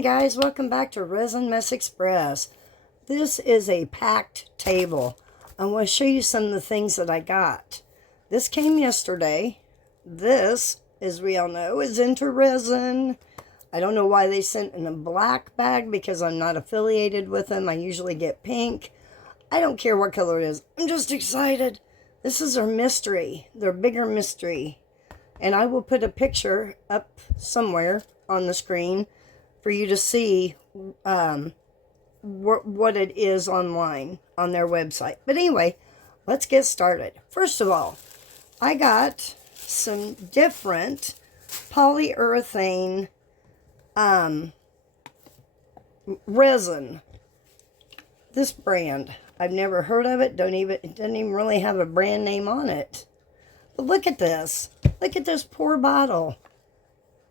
morning, guys. Welcome back to Resin Mess Express. This is a packed table. I want to show you some of the things that I got. This came yesterday. This, as we all know, is into resin. I don't know why they sent in a black bag because I'm not affiliated with them. I usually get pink. I don't care what color it is. I'm just excited. This is their mystery, their bigger mystery. And I will put a picture up somewhere on the screen for you to see what it is online on their website. But anyway, let's get started. First of all, I got some different polyurethane resin. This brand, I've never heard of it. It doesn't even really have a brand name on it. But look at this. Look at this poor bottle.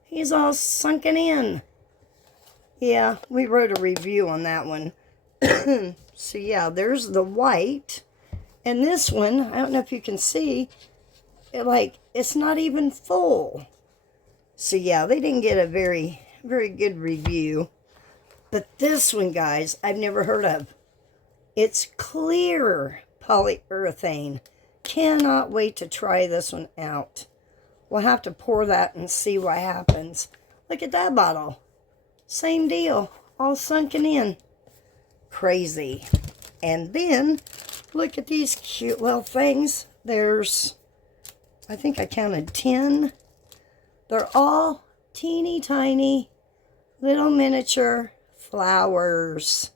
He's all sunken in. Yeah, we wrote a review on that one. So yeah, there's the white. And this one, I don't know if you can see, it's not even full. So yeah, they didn't get a very, very good review. But this one, guys, I've never heard of. It's clear polyurethane. Cannot wait to try this one out. We'll have to pour that and see what happens. Look at that bottle. Same deal. All sunken in. Crazy. And then, look at these cute little things. There's, I think I counted 10. They're all teeny tiny little miniature flowers.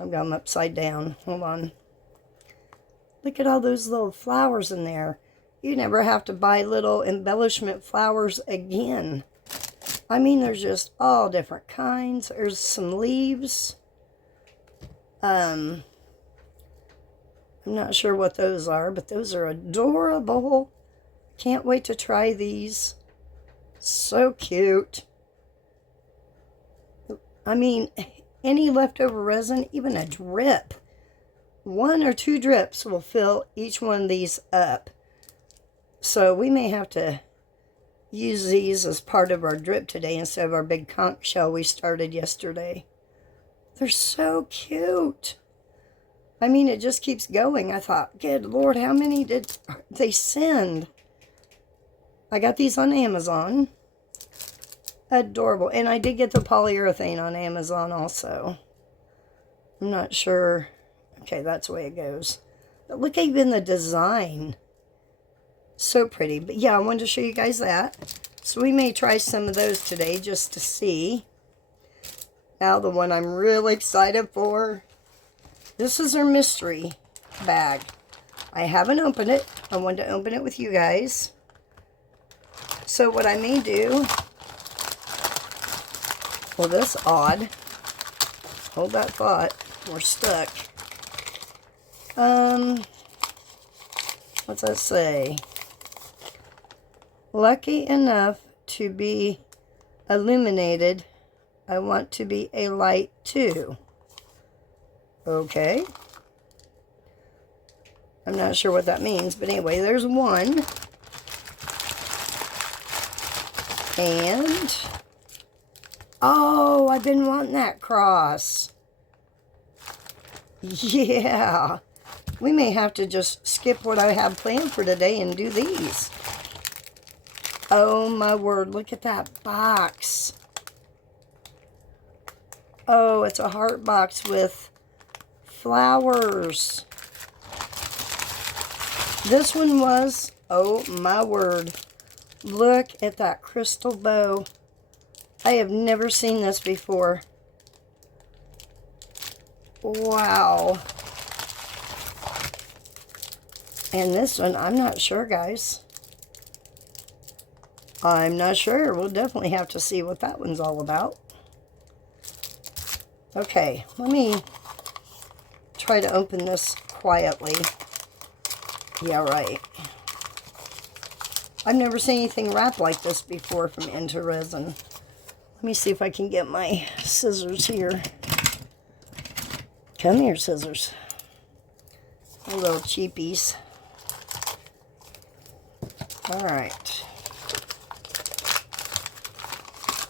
I've got them upside down. Hold on. Look at all those little flowers in there. You never have to buy little embellishment flowers again. I mean, there's just all different kinds. There's some leaves. I'm not sure what those are, but those are adorable. Can't wait to try these. So cute. I mean, any leftover resin, even a drip. 1 or 2 drips will fill each one of these up. So we may have to use these as part of our drip today instead of our big conch shell we started yesterday. They're so cute. I mean, it just keeps going. I thought, good Lord, how many did they send? I got these on Amazon. Adorable. And I did get the polyurethane on Amazon also. I'm not sure. Okay, that's the way it goes. But look at even the design. So pretty. But yeah, I wanted to show you guys that. So we may try some of those today just to see. Now the one I'm really excited for. This is our mystery bag. I haven't opened it. I wanted to open it with you guys. So what I may do. Well, this odd. Hold that thought. We're stuck. What's that say? Lucky enough to be illuminated. I want to be a light too. Okay. I'm not sure what that means, but anyway, there's one. And, oh, I've been wanting that cross. Yeah. We may have to just skip what I have planned for today and do these. Oh my word, look at that box. Oh, it's a heart box with flowers. This one was, oh my word, look at that crystal bow. I have never seen this before. Wow. And this one, I'm not sure, guys. I'm not sure. We'll definitely have to see what that one's all about. Okay, let me try to open this quietly. Yeah, right. I've never seen anything wrapped like this before from Into Resin. Let me see if I can get my scissors here. Come here, scissors. My little cheapies. All right.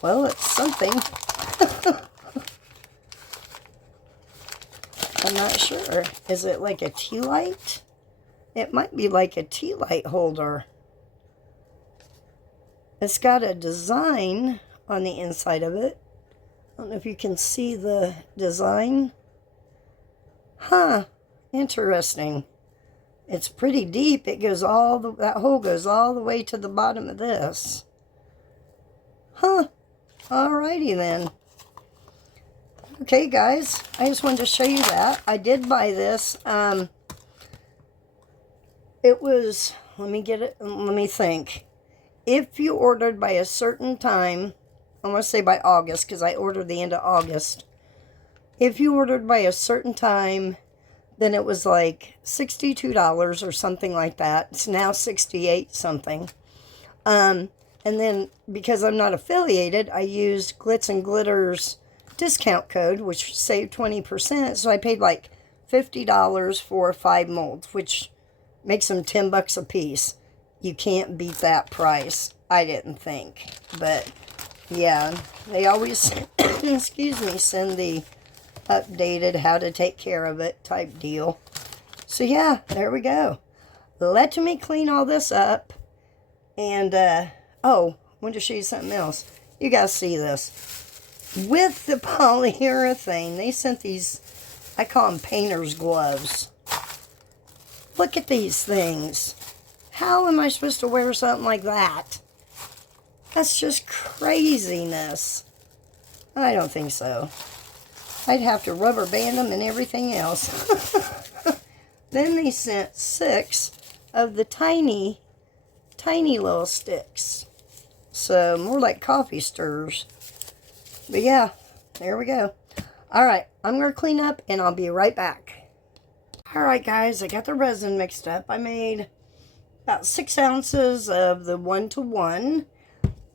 Well, it's something. not sure. Is it like a tea light? It might be like a tea light holder. It's got a design on the inside of it. I don't know if you can see the design. Huh, interesting. It's pretty deep. It goes that hole goes all the way to the bottom of this. Huh, alrighty then. Okay, guys, I just wanted to show you that. I did buy this. It was, let me think. If you ordered by a certain time, I want to say by August, because I ordered the end of August. If you ordered by a certain time, then it was like $62 or something like that. It's now $68 something. And then, because I'm not affiliated, I used Glitz and Glitter's discount code, which saved 20%. So I paid like $50 for 5 molds, which makes them $10 a piece. You can't beat that price, I didn't think. But yeah, they always, excuse me, send the updated how to take care of it type deal. So yeah, there we go. Let me clean all this up. And, oh, I want to show you something else. You guys see this. With the polyurethane, they sent these, I call them painter's gloves. Look at these things. How am I supposed to wear something like that? That's just craziness. I don't think so. I'd have to rubber band them and everything else. Then they sent 6 of the tiny little sticks. So, more like coffee stirrers. But yeah, there we go. Alright, I'm going to clean up and I'll be right back. Alright guys, I got the resin mixed up. I made about 6 ounces of the 1-to-1.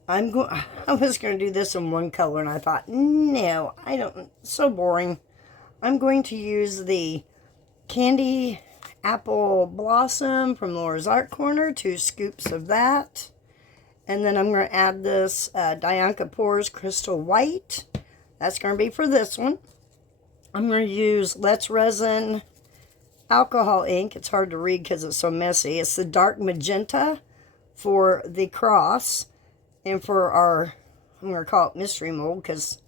I was going to do this in one color, and I thought, no, I don't, so boring. I'm going to use the Candy Apple Blossom from Laura's Art Corner, 2 scoops of that. And then I'm going to add this Dianca Pours Crystal White. That's going to be for this one. I'm going to use Let's Resin alcohol ink. It's hard to read because it's so messy. It's the dark magenta for the cross. And for our, I'm going to call it mystery mold because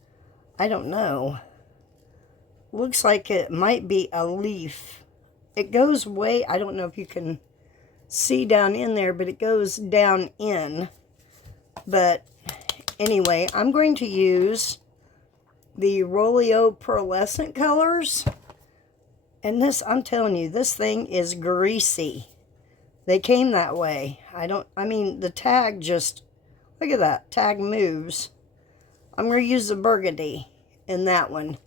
I don't know. Looks like it might be a leaf. It goes way, I don't know if you can see down in there, but it goes down in. But anyway, I'm going to use the Rolio Pearlescent colors. And this, I'm telling you, this thing is greasy. They came that way. I mean, the tag just, look at that, tag moves. I'm going to use the burgundy in that one.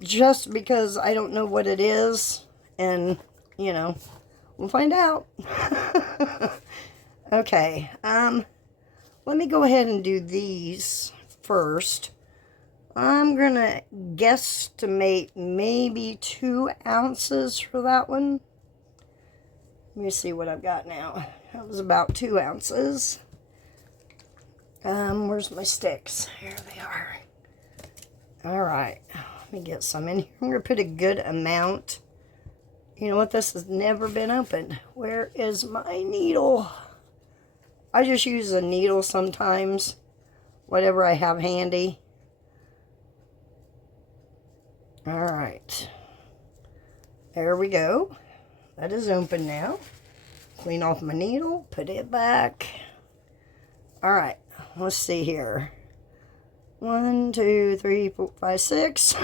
Just because I don't know what it is. And, you know, we'll find out. Okay, let me go ahead and do these first. I'm going to guesstimate maybe 2 ounces for that one. Let me see what I've got now. That was about 2 ounces. Where's my sticks? Here they are. Alright, let me get some in here. I'm going to put a good amount. You know what? This has never been opened. Where is my needle? I just use a needle sometimes. Whatever I have handy. Alright. There we go. That is open now. Clean off my needle. Put it back. Alright. Let's see here. 1, 2, 3, 4, 5, 6,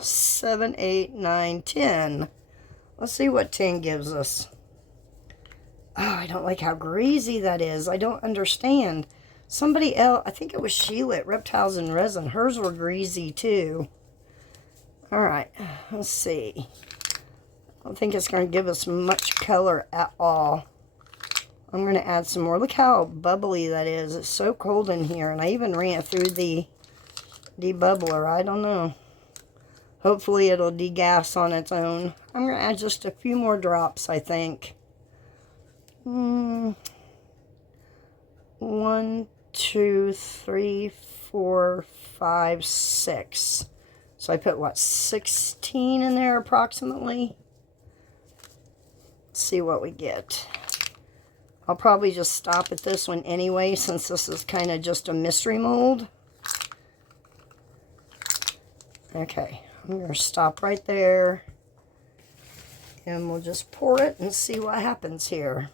7, 8, 9, 10. Let's see what 10 gives us. Oh, I don't like how greasy that is. I don't understand. Somebody else, I think it was Sheila at Reptiles and Resin. Hers were greasy too. Alright, let's see. I don't think it's going to give us much color at all. I'm going to add some more. Look how bubbly that is. It's so cold in here. And I even ran it through the debubbler. I don't know. Hopefully it'll degas on its own. I'm going to add just a few more drops, I think. 1, 2, 3, 4, 5, 6. So I put, what, 16 in there approximately? Let's see what we get. I'll probably just stop at this one anyway, since this is kind of just a mystery mold. Okay, I'm going to stop right there. And we'll just pour it and see what happens here.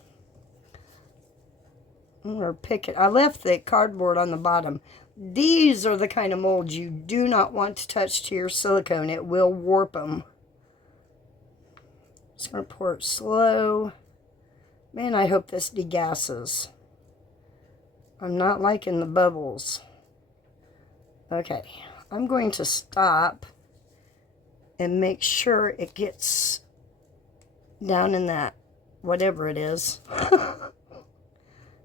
I'm going to pick it. I left the cardboard on the bottom. These are the kind of molds you do not want to touch to your silicone. It will warp them. Just going to pour it slow. Man, I hope this degasses. I'm not liking the bubbles. Okay, I'm going to stop and make sure it gets down in that, whatever it is.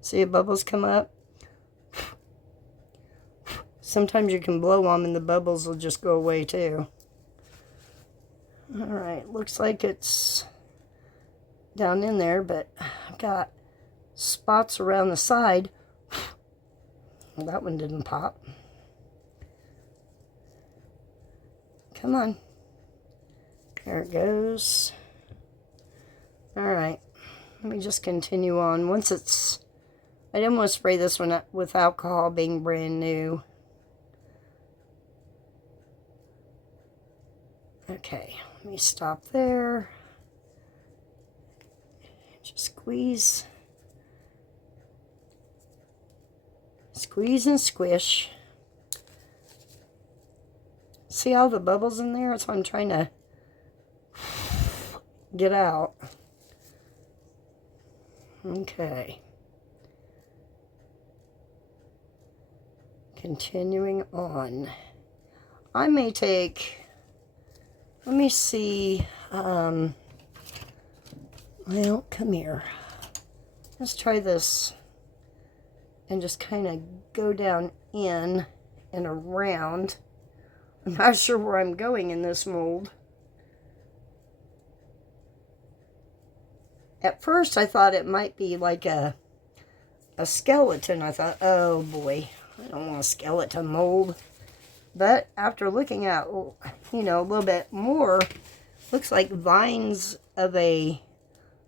See the bubbles come up? Sometimes you can blow them and the bubbles will just go away too. Alright, looks like it's down in there, but I've got spots around the side. Well, that one didn't pop. Come on. There it goes. Alright, let me just continue on. Once it's... I didn't want to spray this one with alcohol being brand new. Okay, let me stop there. Just squeeze. Squeeze and squish. See all the bubbles in there? That's what I'm trying to get out. Okay. Continuing on. I may take, let me see, well, come here. Let's try this and just kind of go down in and around. I'm not sure where I'm going in this mold. At first I thought it might be like a skeleton. I thought, oh boy, I don't want a skeleton mold. But after looking at, you know, a little bit more, looks like vines of a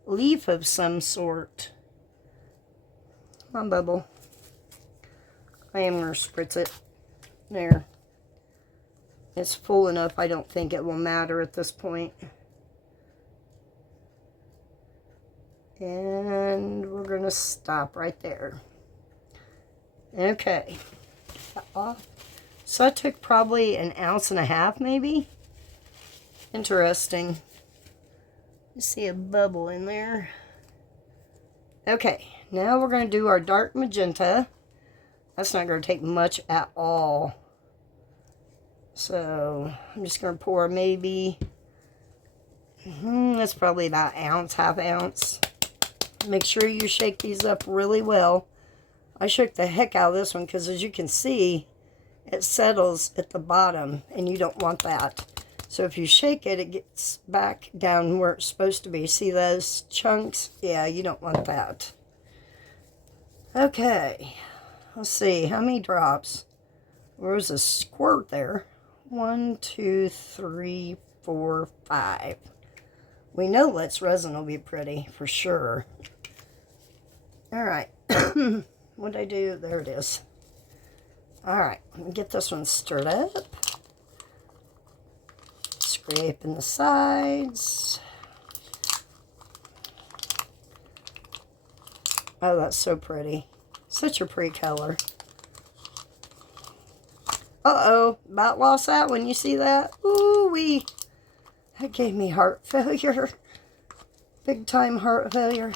leaf of some sort. Come on, bubble. I am going to spritz it. There. It's full enough, I don't think it will matter at this point. And we're going to stop right there. Okay. So that took probably 1.5 ounces maybe. Interesting. You see a bubble in there. Okay, now we're going to do our dark magenta. That's not going to take much at all. So I'm just going to pour maybe, that's probably about 1 ounce, ½ ounce. Make sure you shake these up really well. I shook the heck out of this one because, as you can see, it settles at the bottom and you don't want that. So if you shake it, it gets back down where it's supposed to be. See those chunks? Yeah, you don't want that. Okay, let's see, how many drops? There's a squirt there. 1, 2, 3, 4, 5. We know Let's Resin will be pretty, for sure. Alright. What did I do? There it is. Alright, get this one stirred up. Scraping the sides. Oh, that's so pretty. Such a pretty color. Uh-oh, about lost that one. You see that? Ooh-wee. That gave me heart failure. Big time heart failure.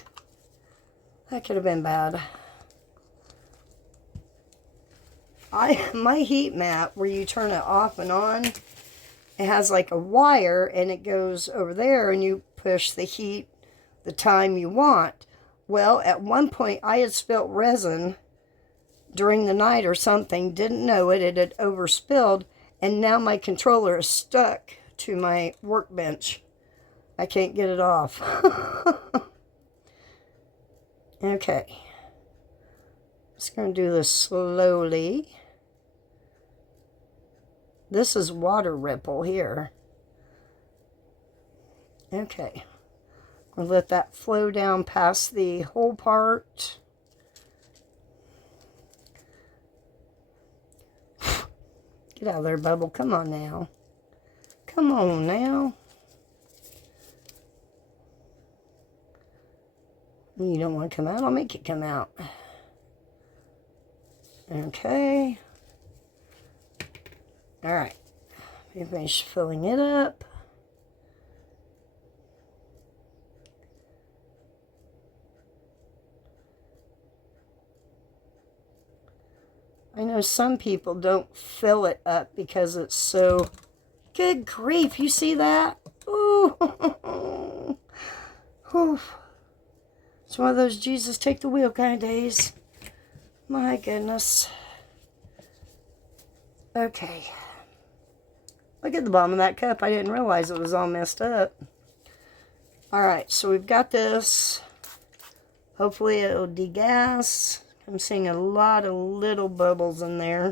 That could have been bad. My heat mat, where you turn it off and on, it has like a wire and it goes over there and you push the heat the time you want. Well, at one point I had spilt resin during the night or something, didn't know it, it had overspilled, and now my controller is stuck to my workbench. I can't get it off. Okay. Just going to do this slowly. This is water ripple here. Okay. We'll let that flow down past the whole part. Get out of there, bubble. Come on now. Come on now. You don't want to come out? I'll make it come out. Okay. Alright. Finish filling it up. I know some people don't fill it up because it's so... Good grief, you see that? Ooh. Whew. It's one of those Jesus take the wheel kind of days. My goodness. Okay. Look at the bottom of that cup. I didn't realize it was all messed up. Alright, so we've got this. Hopefully it'll degas. I'm seeing a lot of little bubbles in there.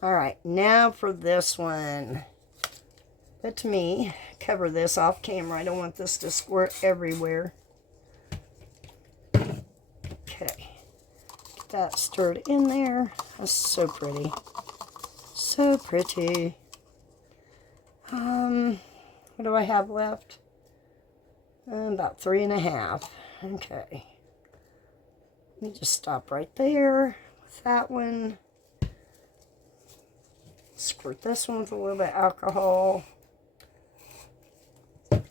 Alright, now for this one. Let me cover this off camera. I don't want this to squirt everywhere. Okay. Get that stirred in there. That's so pretty. So pretty. What do I have left? About 3.5. Okay. Let me just stop right there with that one. Squirt this one with a little bit of alcohol.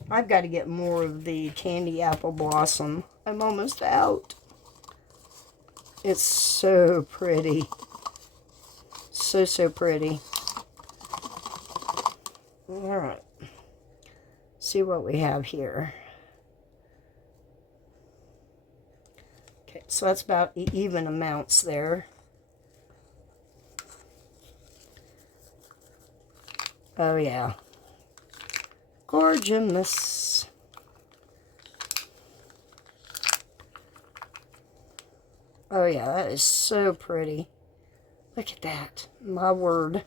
I've got to get more of the candy apple blossom. I'm almost out. It's so pretty. So, so pretty. Alright. See what we have here. Okay, so that's about even amounts there. Oh, yeah. Gorgeous. Oh, yeah, that is so pretty. Look at that. My word.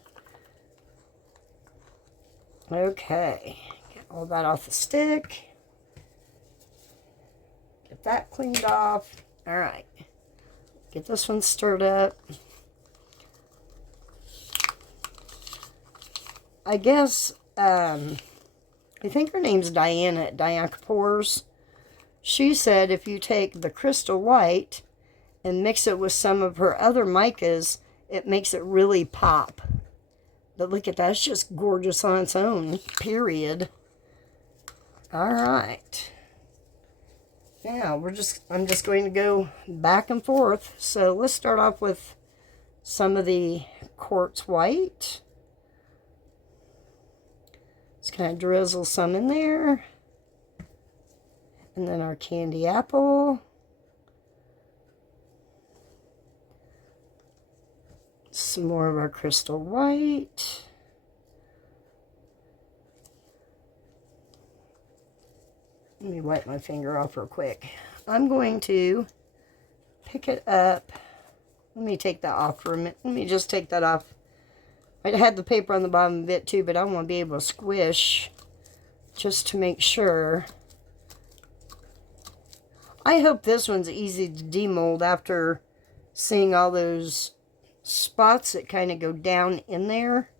Okay. Get all that off the stick. Get that cleaned off. All right. Get this one stirred up. I guess, I think her name's Diana at Diana Kapoor's. She said if you take the crystal white and mix it with some of her other micas, it makes it really pop. But look at that. It's just gorgeous on its own, period. All right. Now, I'm just going to go back and forth. So let's start off with some of the quartz white. Just kind of drizzle some in there. And then our candy apple. Some more of our crystal white. Let me wipe my finger off real quick. I'm going to pick it up. Let me take that off for a minute. Let me just take that off. I had the paper on the bottom of it too, but I want to be able to squish just to make sure. I hope this one's easy to demold after seeing all those spots that kind of go down in there.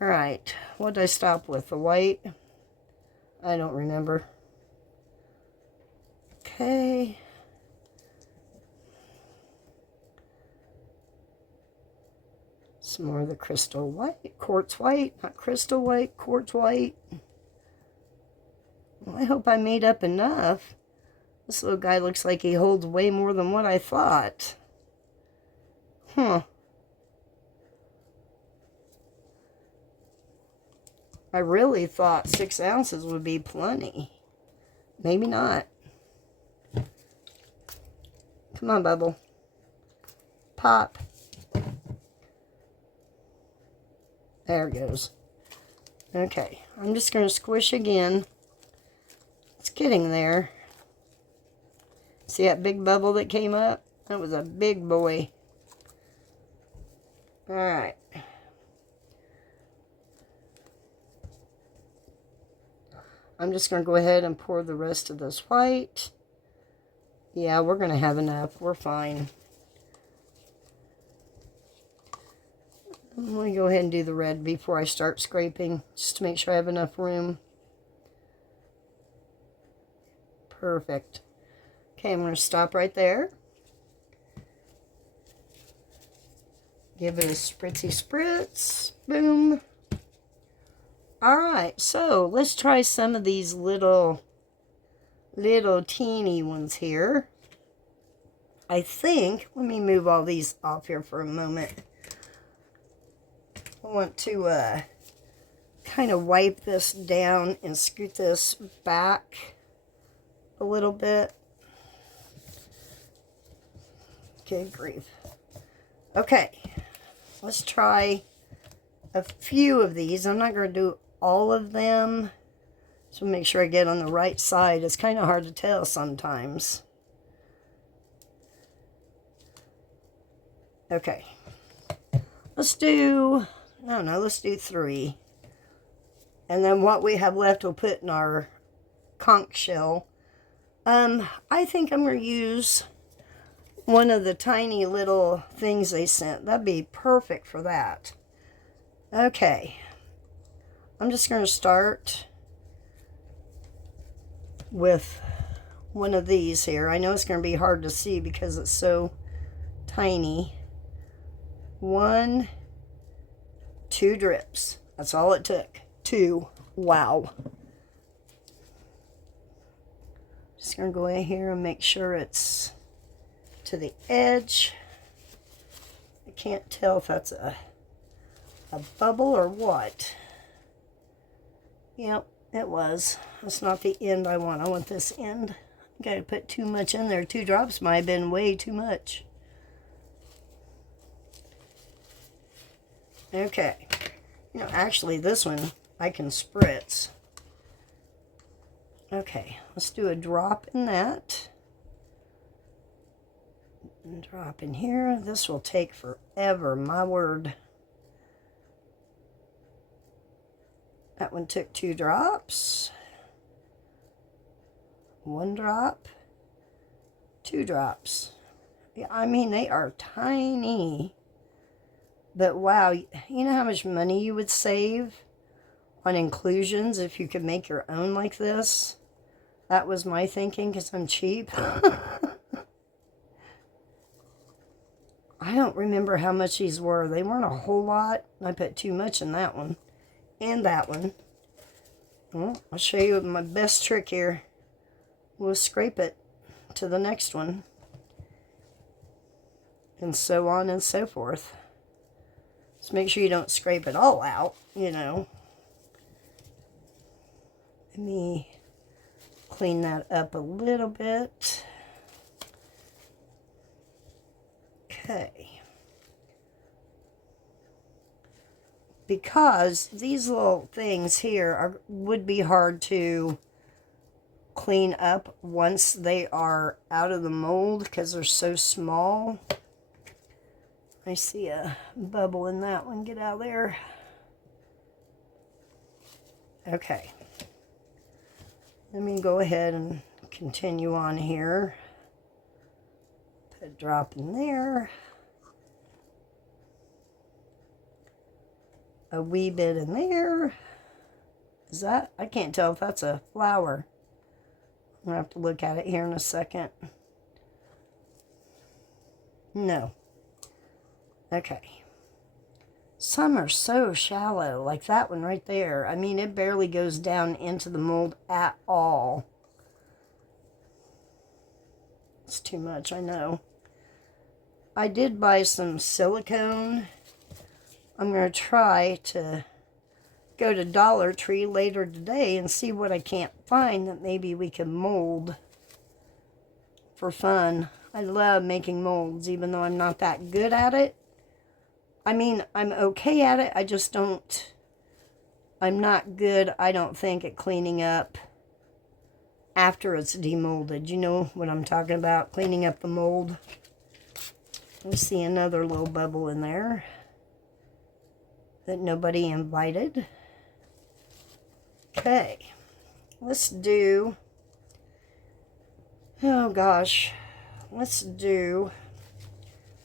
Alright, what did I stop with? The white? I don't remember. Okay. Some more of the crystal white, quartz white, not crystal white, quartz white. Well, I hope I made up enough. This little guy looks like he holds way more than what I thought. Huh. I really thought 6 ounces would be plenty. Maybe not. Come on, bubble. Pop. There it goes. Okay, I'm just going to squish again. It's getting there. See that big bubble that came up? That was a big boy. All right. I'm just going to go ahead and pour the rest of this white. Yeah, we're going to have enough. We're fine. I'm going to go ahead and do the red before I start scraping, just to make sure I have enough room. Perfect. Okay, I'm going to stop right there. Give it a spritzy spritz. Boom. Alright, so let's try some of these little teeny ones here. I think, let me move all these off here for a moment. I want to kind of wipe this down and scoot this back a little bit. Good grief. Okay, let's try a few of these. I'm not going to do all of them, so make sure I get on the right side. It's kind of hard to tell sometimes. Okay, let's do, I don't know, let's do 3. And then what we have left we'll put in our conch shell. I think I'm going to use one of the tiny little things they sent. That'd be perfect for that. Okay, I'm just going to start with one of these here. I know it's going to be hard to see because it's so tiny. 1, 2 drips. That's all it took. 2. Wow. Just going to go in here and make sure it's to the edge. I can't tell if that's a bubble or what. Yep, it was. That's not the end I want. I want this end. I gotta put too much in there. 2 drops might have been way too much. Okay. You know, actually this one I can spritz. Okay, let's do a drop in that. And drop in here. This will take forever, my word. That one took 2 drops. 1 drop. 2 drops. Yeah, I mean, they are tiny. But wow, you know how much money you would save on inclusions if you could make your own like this? That was my thinking because I'm cheap. I don't remember how much these were. They weren't a whole lot. I put too much in that one. And that one. Well, I'll show you my best trick here. We'll scrape it to the next one. And so on and so forth. Just make sure you don't scrape it all out, you know. Let me clean that up a little bit. Okay. Because these little things here would be hard to clean up once they are out of the mold because they're so small. I see a bubble in that one. Get out of there. Okay. Let me go ahead and continue on here. Put a drop in there. A wee bit in there. Is that? I can't tell if that's a flower. I'm going to have to look at it here in a second. No. Okay. Some are so shallow, like that one right there. I mean, it barely goes down into the mold at all. It's too much, I know. I did buy some silicone. I'm going to try to go to Dollar Tree later today and see what I can't find that maybe we can mold for fun. I love making molds, even though I'm not that good at it. I mean, I'm okay at it. I just don't, I'm not good, I don't think, at cleaning up after it's demolded. You know what I'm talking about, cleaning up the mold. We see another little bubble in there. that nobody invited. Okay, let's do, oh gosh, let's do,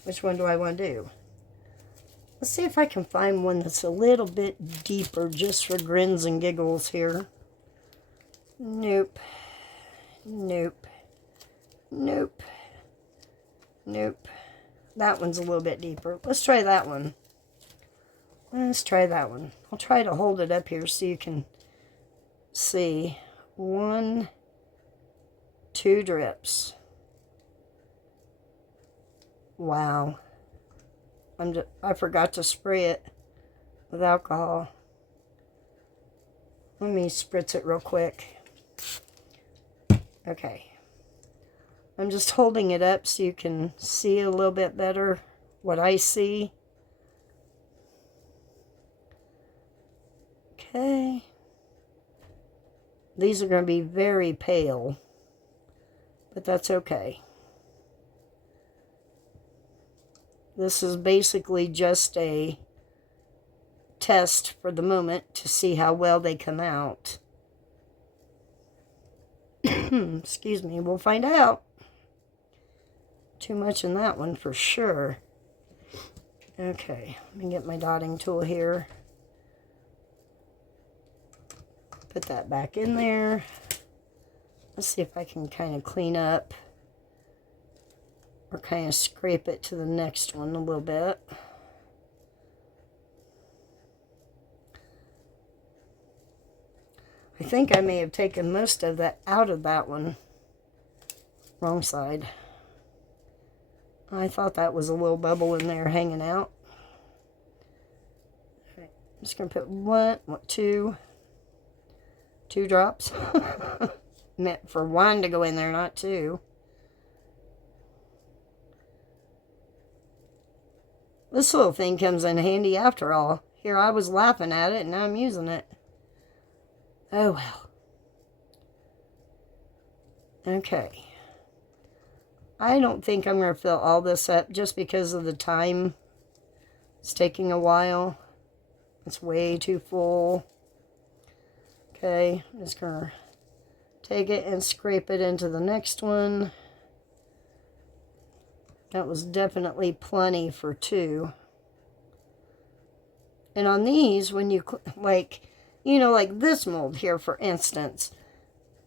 which one do I want to do? Let's see if I can find one that's a little bit deeper just for grins and giggles here. Nope. Nope. Nope. Nope. That one's a little bit deeper. Let's try that one. Let's try that one. I'll try to hold it up here so you can see. 1, 2 drips. Wow. I forgot to spray it with alcohol. Let me spritz it real quick. Okay. I'm just holding it up so you can see a little bit better what I see. Okay. These are going to be very pale, but that's okay. This is basically just a test for the moment to see how well they come out. Excuse me, we'll find out. Too much in that one for sure. Okay, let me get my dotting tool here. Put that back in there. Let's see if I can kind of clean up or kind of scrape it to the next one a little bit. I think I may have taken most of that out of that one. Wrong side. I thought that was a little bubble in there hanging out. Okay, I'm just going to put 2 drops. Meant for 1 to go in there, not 2. This little thing comes in handy after all. Here I was laughing at it and now I'm using it. Oh well. Okay. I don't think I'm going to fill all this up just because of the time. It's taking a while. It's way too full. Okay, I'm just going to take it and scrape it into the next one. That was definitely plenty for 2. And on these, when you, like, you know, like this mold here, for instance,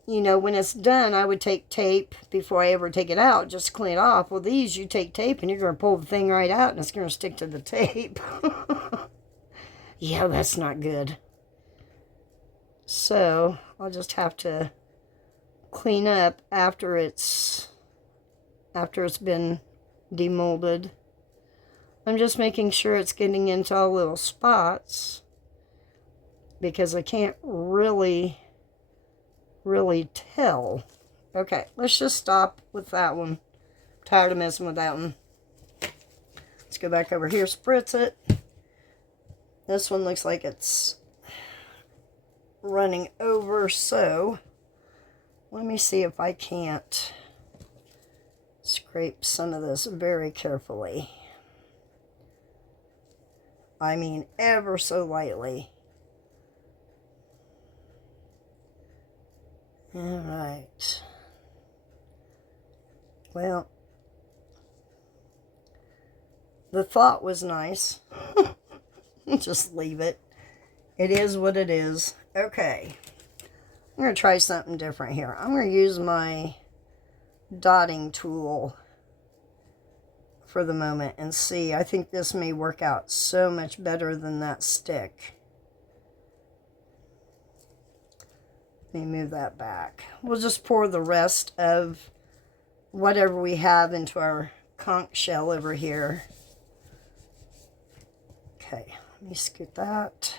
you know, when it's done, I would take tape before I ever take it out, just clean it off. Well, these, you take tape and you're going to pull the thing right out and it's going to stick to the tape. Yeah, that's not good. So, I'll just have to clean up after it's been demolded. I'm just making sure it's getting into all little spots because I can't really tell. Okay, let's just stop with that one. I'm tired of messing with that one. Let's go back over here, spritz it. This one looks like it's running over, so let me see if I can't scrape some of this very carefully. I mean, ever so lightly. All right. Well, the thought was nice. Just leave it. It is what it is. Okay. I'm going to try something different here. I'm going to use my dotting tool for the moment and see. I think this may work out so much better than that stick. Let me move that back. We'll just pour the rest of whatever we have into our conch shell over here. Okay, let me scoot that.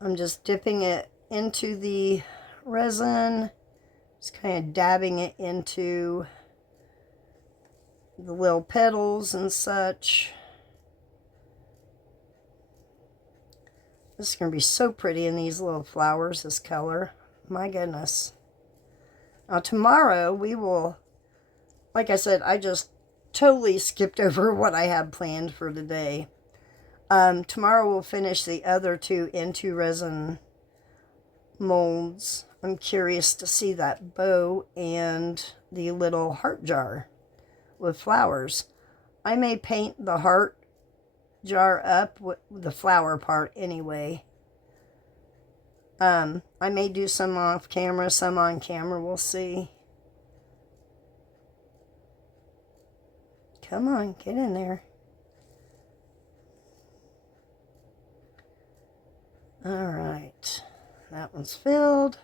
I'm just dipping it into the resin, just kind of dabbing it into the little petals and such. This is going to be so pretty in these little flowers, this color. My goodness. Now tomorrow we will, like I said, I just totally skipped over what I had planned for today. Tomorrow we'll finish the other two into resin molds. I'm curious to see that bow and the little heart jar with flowers. I may paint the heart jar up with the flower part anyway. I may do some off camera, some on camera. We'll see. Come on, get in there. Alright, that one's filled.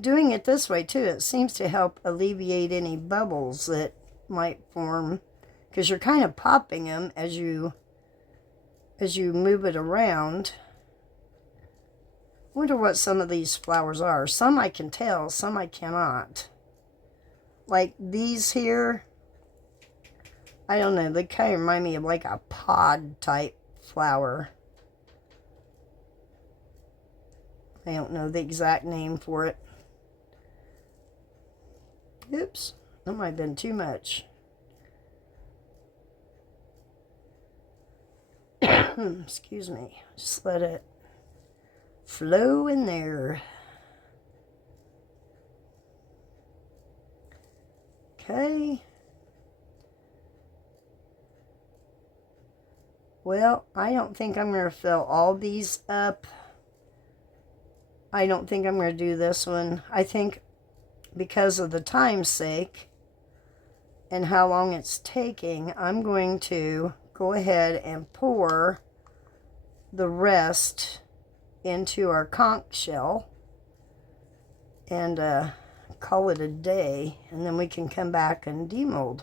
Doing it this way too, it seems to help alleviate any bubbles that might form, because you're kind of popping them as you move it around. Wonder what some of these flowers are. Some I can tell, some I cannot. Like these here, I don't know, they kind of remind me of like a pod type flower. I don't know the exact name for it. Oops, that might have been too much. Excuse me. Just let it flow in there. Okay. Well, I don't think I'm going to fill all these up. I don't think I'm going to do this one. I think because of the time's sake and how long it's taking, I'm going to go ahead and pour the rest into our conch shell and call it a day, and then we can come back and demold.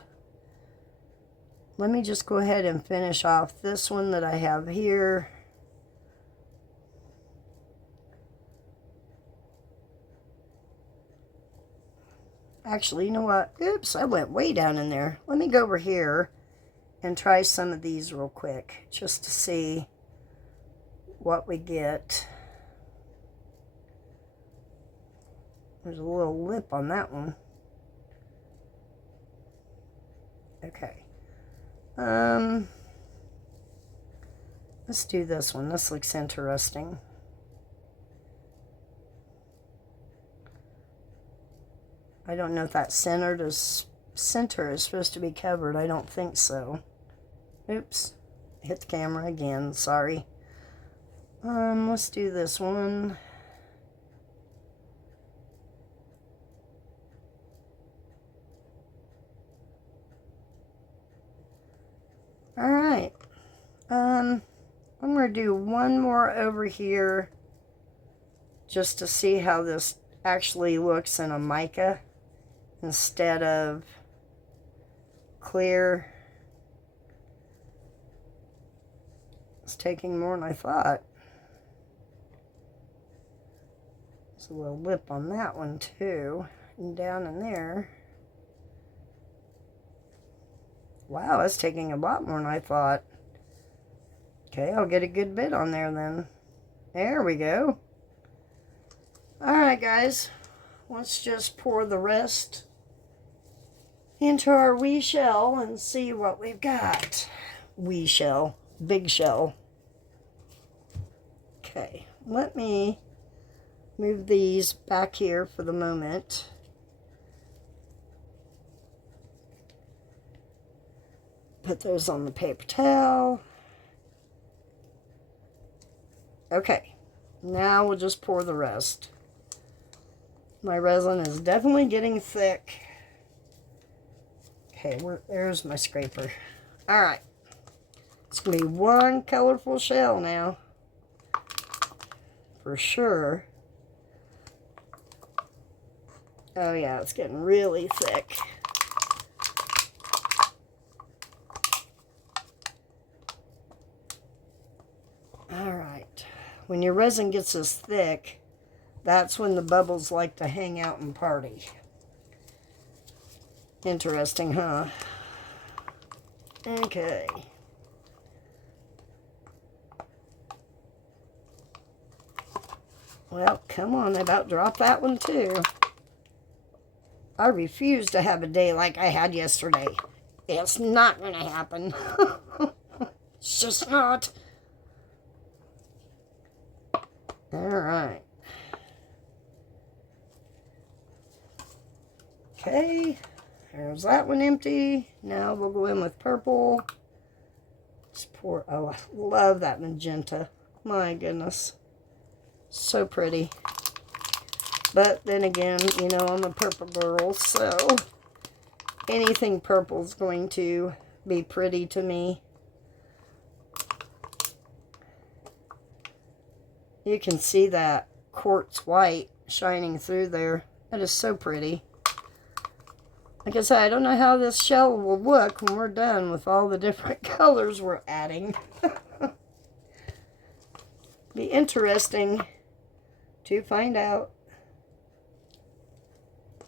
Let me just go ahead and finish off this one that I have here. Actually, you know what? Oops, I went way down in there. Let me go over here and try some of these real quick, just to see what we get. There's a little lip on that one. Okay. Let's do this one. This looks interesting. I don't know if that center is supposed to be covered. I don't think so. Oops. Hit the camera again. Sorry. Let's do this one. Alright. I'm going to do one more over here just to see how this actually looks in a mica instead of clear. It's taking more than I thought. There's a little lip on that one too, and down in there. Wow, that's taking a lot more than I thought. Okay, I'll get a good bit on there then. There we go. Alright guys, let's just pour the rest into our wee shell and see what we've got. Wee shell, big shell. Okay, let me move these back here for the moment. Put those on the paper towel. Okay, now we'll just pour the rest. My resin is definitely getting thick. Okay, there's my scraper. Alright, it's going to be one colorful shell now. For sure. Oh yeah, it's getting really thick. Alright, when your resin gets this thick, that's when the bubbles like to hang out and party. Interesting, huh? Okay. Well, come on, I about dropped that one too. I refuse to have a day like I had yesterday. It's not going to happen. It's just not. Alright. Okay. There's that one empty. Now we'll go in with purple. Just pour. Oh, I love that magenta. My goodness. So pretty. But then again, you know, I'm a purple girl, so anything purple is going to be pretty to me. You can see that quartz white shining through there. That is so pretty. Like I said, I don't know how this shell will look when we're done with all the different colors we're adding. Be interesting to find out.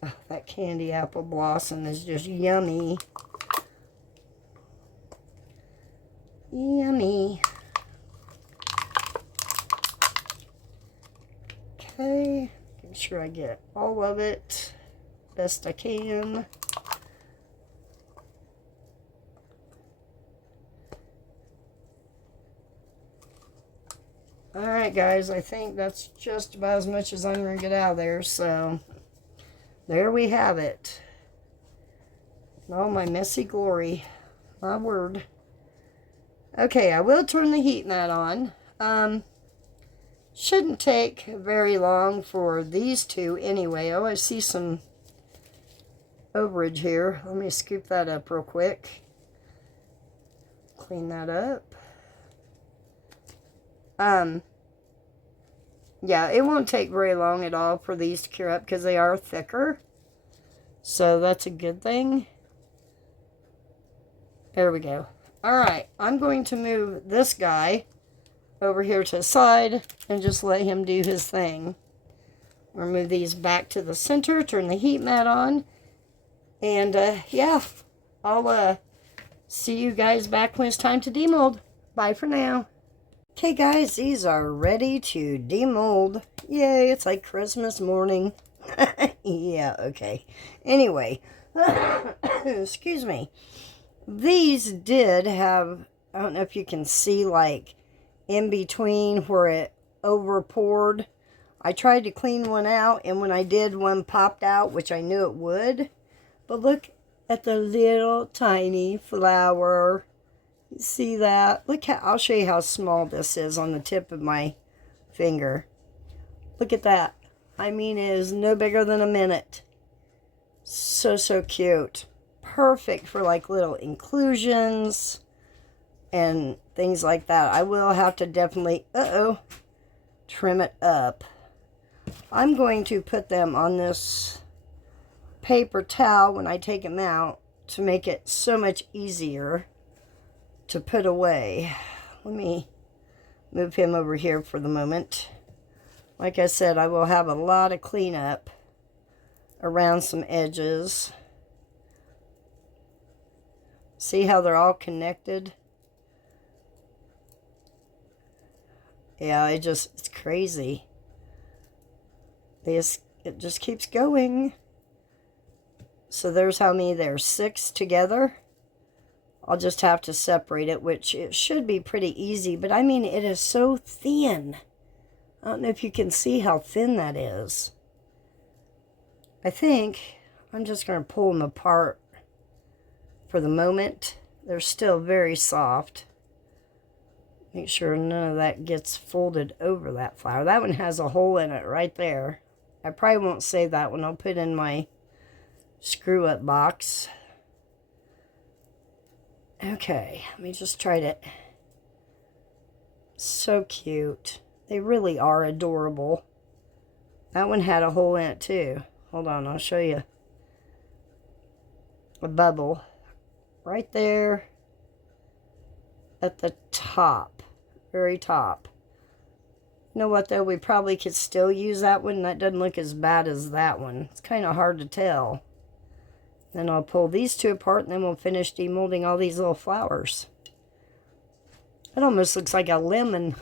Oh, that candy apple blossom is just yummy. Yummy. Okay, make sure I get all of it best I can. Alright guys, I think that's just about as much as I'm going to get out of there, so there we have it. All my messy glory. My word. Okay, I will turn the heat mat on. Shouldn't take very long for these two anyway. Oh, I see some overage here. Let me scoop that up real quick. Clean that up. Yeah, it won't take very long at all for these to cure up because they are thicker. So that's a good thing. There we go. Alright, I'm going to move this guy over here to the side and just let him do his thing. We'll move these back to the center, turn the heat mat on, and yeah, I'll see you guys back when it's time to demold. Bye for now. Okay guys, these are ready to demold. Yay, it's like Christmas morning. Yeah, okay. Anyway, excuse me. These did have, I don't know if you can see, like, in between where it over poured. I tried to clean one out, and when I did, one popped out, which I knew it would. But look at the little tiny flower. You see that? Look how, I'll show you how small this is on the tip of my finger. Look at that. I mean, it is no bigger than a minute. So, so cute. Perfect for like little inclusions and things like that. I will have to definitely, trim it up. I'm going to put them on this paper towel when I take them out to make it so much easier to put away. Let me move him over here for the moment. Like I said, I will have a lot of cleanup around some edges. See how they're all connected? Yeah, it's crazy. It just keeps going. So there's how many there's 6 together. I'll just have to separate it, which it should be pretty easy. But I mean, it is so thin. I don't know if you can see how thin that is. I think I'm just going to pull them apart for the moment. They're still very soft. Make sure none of that gets folded over that flower. That one has a hole in it right there. I probably won't save that one. I'll put in my screw-up box. Okay, let me just try to... So cute. They really are adorable. That one had a hole in it too. Hold on, I'll show you. A bubble. Right there. At the top. Very top. You know what though? We probably could still use that one. That doesn't look as bad as that one. It's kind of hard to tell. Then I'll pull these two apart and then we'll finish demolding all these little flowers. It almost looks like a lemon.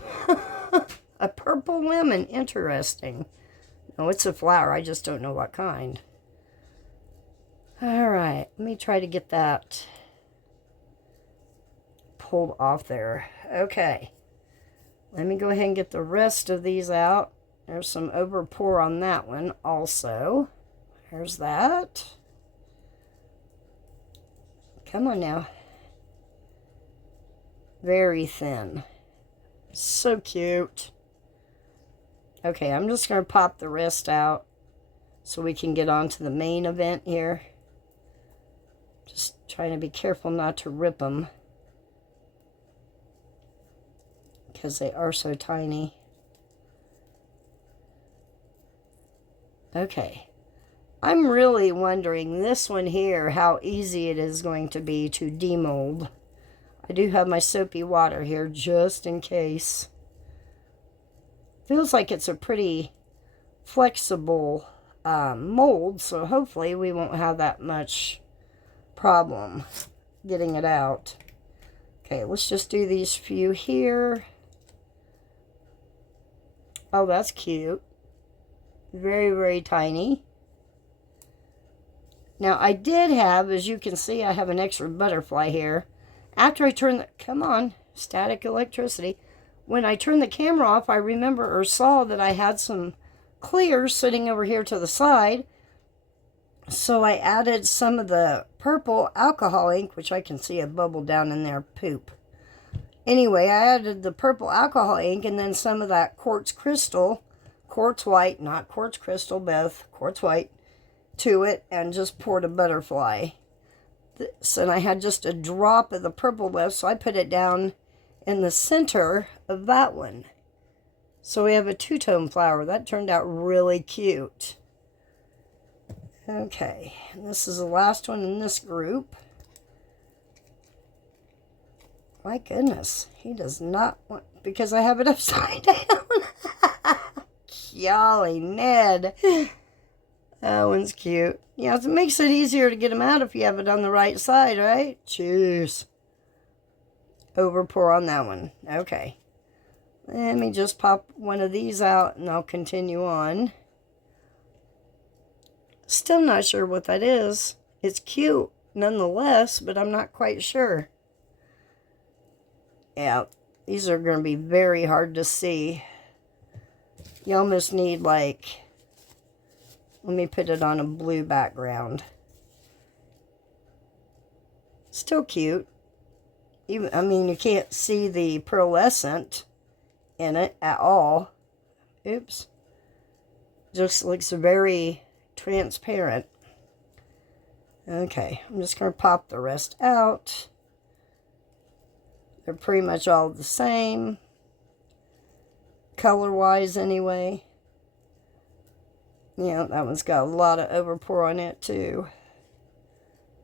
A purple lemon. Interesting. No, it's a flower. I just don't know what kind. Alright, let me try to get that pulled off there. Okay. Let me go ahead and get the rest of these out. There's some over pour on that one also. There's that. Come on now. Very thin. So cute. Okay, I'm just going to pop the rest out so we can get on to the main event here. Just trying to be careful not to rip them, because they are so tiny. Okay. I'm really wondering this one here, how easy it is going to be to demold. I do have my soapy water here just in case. Feels like it's a pretty flexible mold, so hopefully we won't have that much problem getting it out. Okay, let's just do these few here. Oh, that's cute. Very, very tiny. Now, I did have, as you can see, I have an extra butterfly here. After I turn the, come on, static electricity. When I turned the camera off, I remember or saw that I had some clear sitting over here to the side. So I added some of the purple alcohol ink, which I can see a bubble down in there, poop. Anyway, I added the purple alcohol ink and then some of that quartz crystal, quartz white, not quartz crystal, Beth, quartz white, to it, and just poured a butterfly. And I had just a drop of the purple left, so I put it down in the center of that one. So we have a two-tone flower. That turned out really cute. Okay, and this is the last one in this group. My goodness, he does not want, because I have it upside down. Golly, Ned. That one's cute. Yeah, it makes it easier to get them out if you have it on the right side, right? Cheers. Over pour on that one. Okay. Let me just pop one of these out and I'll continue on. Still not sure what that is. It's cute nonetheless, but I'm not quite sure. Yeah, these are going to be very hard to see. You almost need, like, let me put it on a blue background. Still cute. Even, I mean, you can't see the pearlescent in it at all. Oops. Just looks very transparent. Okay, I'm just going to pop the rest out. They're pretty much all the same. Color-wise, anyway. Yeah, that one's got a lot of overpour on it, too.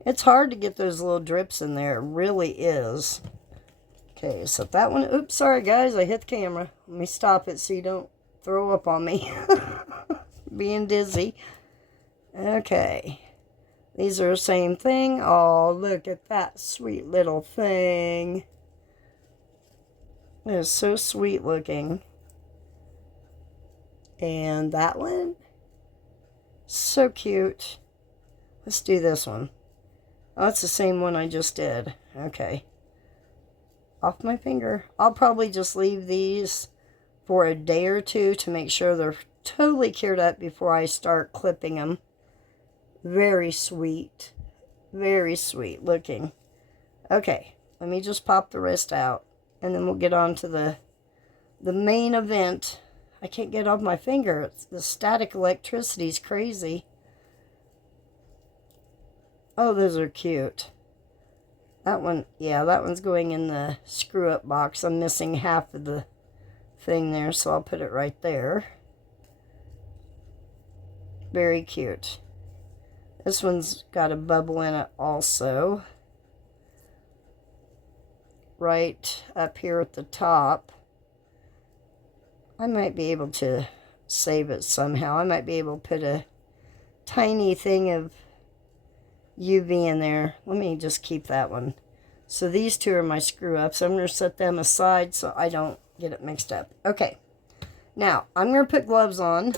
It's hard to get those little drips in there. It really is. Okay, so that one... Oops, sorry, guys. I hit the camera. Let me stop it so you don't throw up on me. Being dizzy. Okay. These are the same thing. Oh, look at that sweet little thing. It is so sweet looking. And that one, so cute. Let's do this one. Oh, it's the same one I just did. Okay. Off my finger. I'll probably just leave these for a day or two to make sure they're totally cured up before I start clipping them. Very sweet. Very sweet looking. Okay. Let me just pop the rest out. And then we'll get on to the main event. I can't get off my finger. The static electricity is crazy. Oh, those are cute. That one, yeah, that one's going in the screw-up box. I'm missing half of the thing there, so I'll put it right there. Very cute. This one's got a bubble in it also. Right up here at the top. I might be able to save it somehow. I might be able to put a tiny thing of UV in there. Let me just keep that one. So these two are my screw ups. I'm going to set them aside so I don't get it mixed up. Okay. Now, I'm going to put gloves on.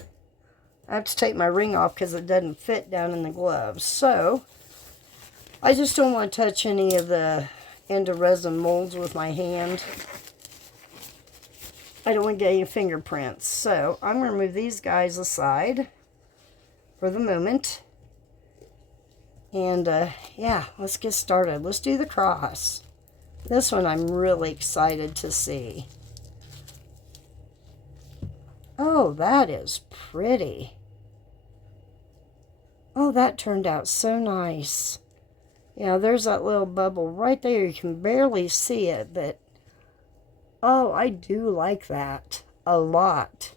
I have to take my ring off because it doesn't fit down in the gloves. So, I just don't want to touch any of the into resin molds with my hand. I don't want to get any fingerprints. So I'm going to move these guys aside for the moment. And yeah, let's get started. Let's do the cross. This one I'm really excited to see. Oh, that is pretty. Oh, that turned out so nice. Yeah, there's that little bubble right there. You can barely see it, but oh, I do like that a lot.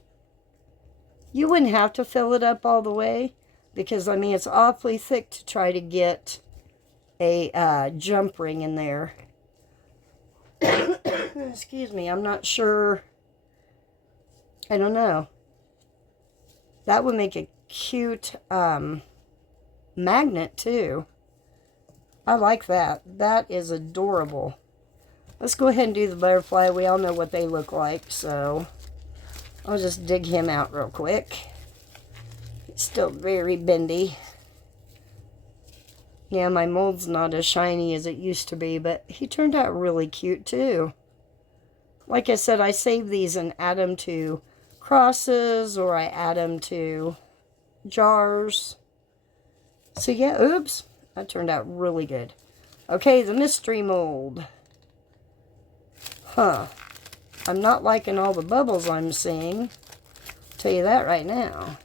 You wouldn't have to fill it up all the way because, I mean, it's awfully thick to try to get a jump ring in there. Excuse me, I'm not sure. I don't know. That would make a cute magnet too. I like that. That is adorable. Let's go ahead and do the butterfly. We all know what they look like, so I'll just dig him out real quick. It's still very bendy. Yeah, my mold's not as shiny as it used to be, but he turned out really cute too. Like I said, I save these and add them to crosses, or I add them to jars. So yeah, oops, that turned out really good. Okay, the mystery mold. Huh. I'm not liking all the bubbles I'm seeing. I'll tell you that right now.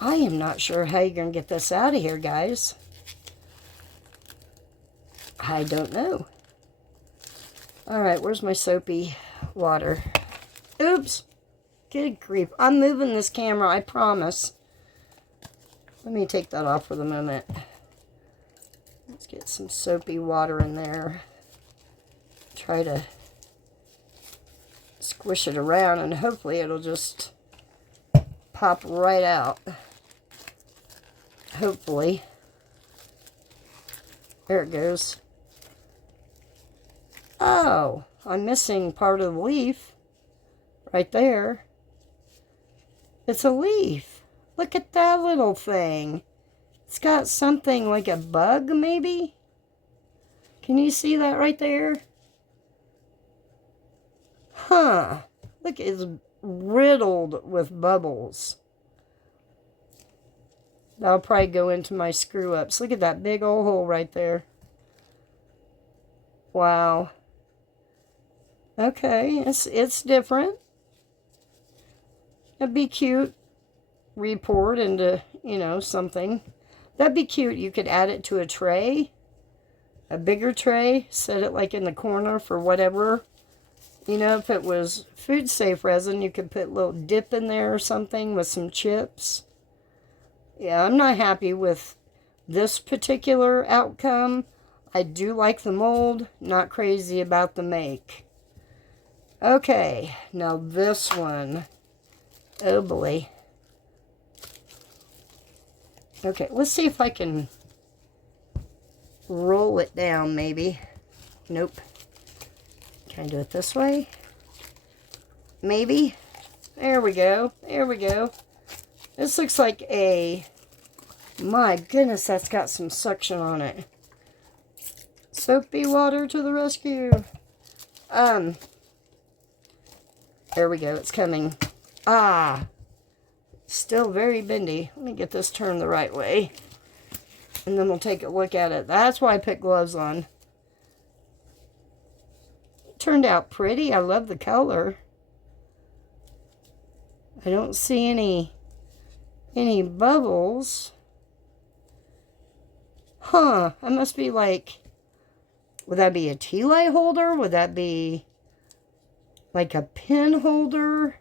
I am not sure how you're going to get this out of here, guys. I don't know. Alright, where's my soapy water? Oops. Good grief. I'm moving this camera, I promise. Let me take that off for the moment. Let's get some soapy water in there. Try to squish it around and hopefully it'll just pop right out. Hopefully. There it goes. Oh, I'm missing part of the leaf. Right there. It's a leaf. Look at that little thing. It's got something like a bug, maybe? Can you see that right there? Huh. Look, it's riddled with bubbles. That'll probably go into my screw-ups. Look at that big old hole right there. Wow. Okay, it's different. That'd be cute. Report into, you know, something. That'd be cute. You could add it to a tray. A bigger tray. Set it like in the corner for whatever. You know, if it was food safe resin, you could put a little dip in there or something with some chips. Yeah, I'm not happy with this particular outcome. I do like the mold. Not crazy about the make. Okay, now this one. Oh boy. Okay, let's see if I can roll it down maybe. Nope. Can I do it this way? Maybe. There we go. There we go. This looks like a... My goodness, that's got some suction on it. Soapy water to the rescue. There we go. It's coming. Ah. Still very bendy. Let me get this turned the right way. And then we'll take a look at it. That's why I put gloves on. It turned out pretty. I love the color. I don't see any bubbles. Huh. That must be like... Would that be a tea light holder? Would that be like a pen holder?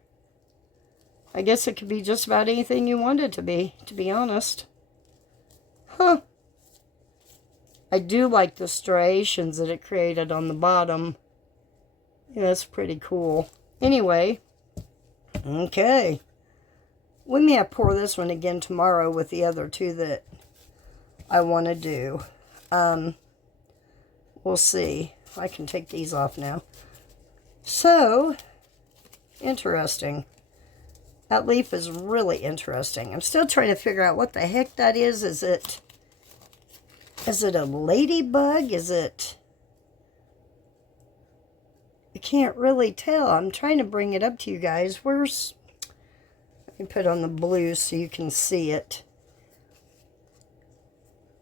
I guess it could be just about anything you want it to be honest. Huh. I do like the striations that it created on the bottom. Yeah, that's pretty cool. Anyway, okay. We may have to pour this one again tomorrow with the other two that I want to do. We'll see. I can take these off now. So, interesting. That leaf is really interesting. I'm still trying to figure out what the heck that is. Is it Is it a ladybug? Is it... I can't really tell. I'm trying to bring it up to you guys. Where's... Let me put on the blue so you can see it.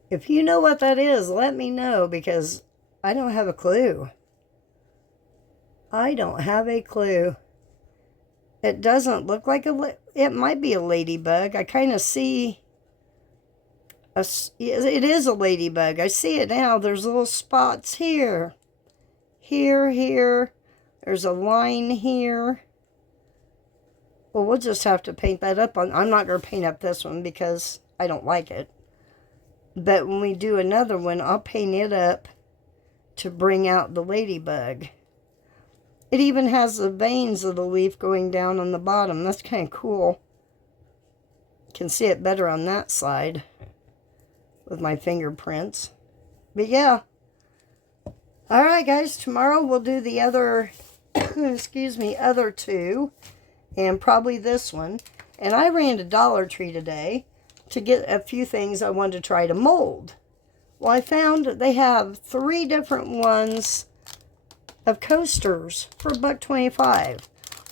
If you know what that is, let me know, because I don't have a clue. I don't have a clue. It doesn't look like a... It might be a ladybug. I kind of see... It is a ladybug. I see it now. There's little spots here. Here. There's a line here. Well, we'll just have to paint that up. I'm not going to paint up this one because I don't like it. But when we do another one, I'll paint it up to bring out the ladybug. It even has the veins of the leaf going down on the bottom. That's kind of cool. You can see it better on that side with my fingerprints. But yeah. Alright guys, tomorrow we'll do the other, excuse me, other two. And probably this one. And I ran to Dollar Tree today to get a few things I wanted to try to mold. Well, I found they have 3 different ones of coasters for $1.25.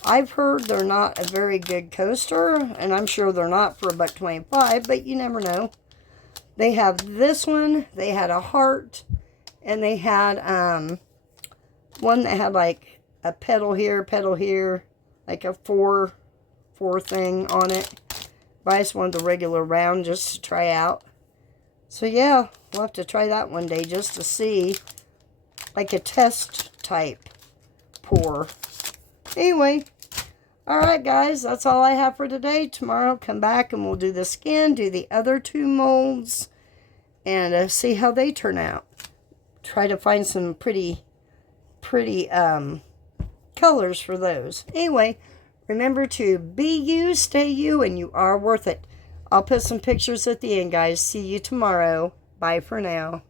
I've heard they're not a very good coaster, and I'm sure they're not for $1.25, but you never know. They have this one, they had a heart, and they had one that had like a pedal here, like a four thing on it. But I just wanted the regular round just to try out. So yeah, we'll have to try that one day just to see, like a test type pour. Anyway, alright guys, that's all I have for today. Tomorrow come back and we'll do the skin, do the other 2 molds, and see how they turn out. Try to find some pretty colors for those. Anyway, remember to be you, stay you, and you are worth it. I'll put some pictures at the end, guys. See you tomorrow. Bye for now.